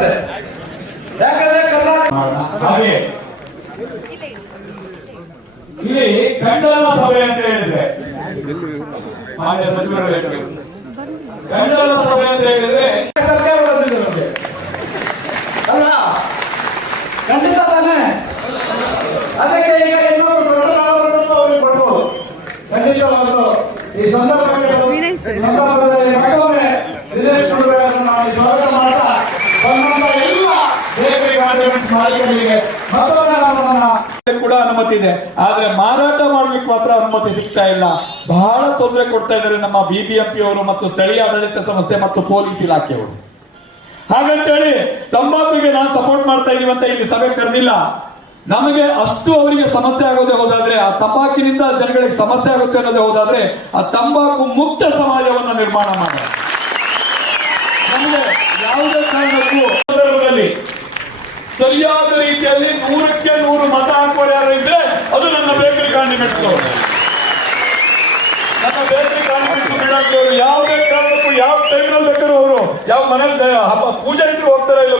ಇದೆ. ಯಾಕಂದ್ರೆ ಹಾಗೆ ಇಲ್ಲಿ ಖಂಡನ ಸಭೆ ಅಂತ ಹೇಳಿದ್ರೆ ಮಾನ್ಯ ಸಚಿವರು ಖಂಡನ ಸಭೆ ಅಂತ ಹೇಳಿದ್ರೆ ಸರ್ಕಾರ ಬಂದಿದೆ ನಮಗೆ ಅಲ್ಲ, ಖಂಡಿತ ತಾನೆ. ಅದಕ್ಕೆ ಈಗ ಇನ್ನೊಂದು ಪ್ರಕರಣವನ್ನು ಅವ್ರಿಗೆ ಕೊಡ್ಬೋದು. ಖಂಡಿತವಾಗ್ಲೂ ಈ ಸಂದರ್ಭದಲ್ಲಿ ಮತ್ತೊಮ್ಮೆ ದಿನೇಶ್ ಗುರುಗಳನ್ನು ನಾವು ಸ್ವಾಗತ ಮಾಡ್ತಾ ಬಂದಂತ ಎಲ್ಲ ಬೇಕರಿ ಗಾರ್ಮೆಂಟ್ಸ್ ಮಾಲೀಕರಿಗೆ ಮತ್ತೊಮ್ಮೆ ಕೂಡ ಅನುಮತಿ ಇದೆ. ಆದ್ರೆ ಮಾರಾಟ ಮಾಡ್ಲಿಕ್ಕೆ ಮಾತ್ರ ಅನುಮತಿ ಸಿಗ್ತಾ ಇಲ್ಲ. ಬಹಳ ತೊಂದರೆ ಕೊಡ್ತಾ ಇದ್ದಾರೆ ನಮ್ಮ ಬಿಬಿಎಂಪಿ ಅವರು ಮತ್ತು ಸ್ಥಳೀಯ ಆಡಳಿತ ಸಂಸ್ಥೆ ಮತ್ತು ಪೊಲೀಸ್ ಇಲಾಖೆಯವರು. ಹಾಗಂತೇಳಿ ತಂಬಾಕುಗೆ ನಾನು ಸಪೋರ್ಟ್ ಮಾಡ್ತಾ ಇದೀವಿ ಅಂತ ಇಲ್ಲಿ ಸಭೆ ಕರೆದಿಲ್ಲ. ನಮಗೆ ಅಷ್ಟು ಅವರಿಗೆ ಸಮಸ್ಯೆ ಆಗೋದೇ ಹೋದಾದ್ರೆ, ಆ ತಂಬಾಕಿನಿಂದ ಜನಗಳಿಗೆ ಸಮಸ್ಯೆ ಆಗುತ್ತೆ ಅನ್ನೋದೇ ಹೋದಾದ್ರೆ ಆ ತಂಬಾಕು ಮುಕ್ತ ಸಮಾಜವನ್ನು ನಿರ್ಮಾಣ ಮಾಡ. ನಮಗೆ ಯಾವುದೇ ಕಾರಣಕ್ಕೂ ಸಂದರ್ಭದಲ್ಲಿ ಸರಿಯಾದ ರೀತಿಯಲ್ಲಿ 100ಕ್ಕೆ 100 ಮತ ಹಾಕುವರು ಯಾರು ಇದ್ರೆ ಅದು ನನ್ನ ಬೇಕರಿ ಕಾಂಡಿಮೆಂಟ್ಸ್. ನನ್ನ ಬೇಕರಿ ಕಾಂಡಿಮೆಂಟ್ಸ್ ಬಿಡಾಕ್ತವರು ಯಾವುದೇ ಕಾರಣಕ್ಕೂ ಯಾವ ಟೈಮ್ನಲ್ಲಿ ಬೇಕಾದ್ರೂ ಅವರು ಯಾವ ಮನೇಲಿ ಪೂಜೆ ಇದ್ರು ಹೋಗ್ತಾರ ಇಲ್ಲ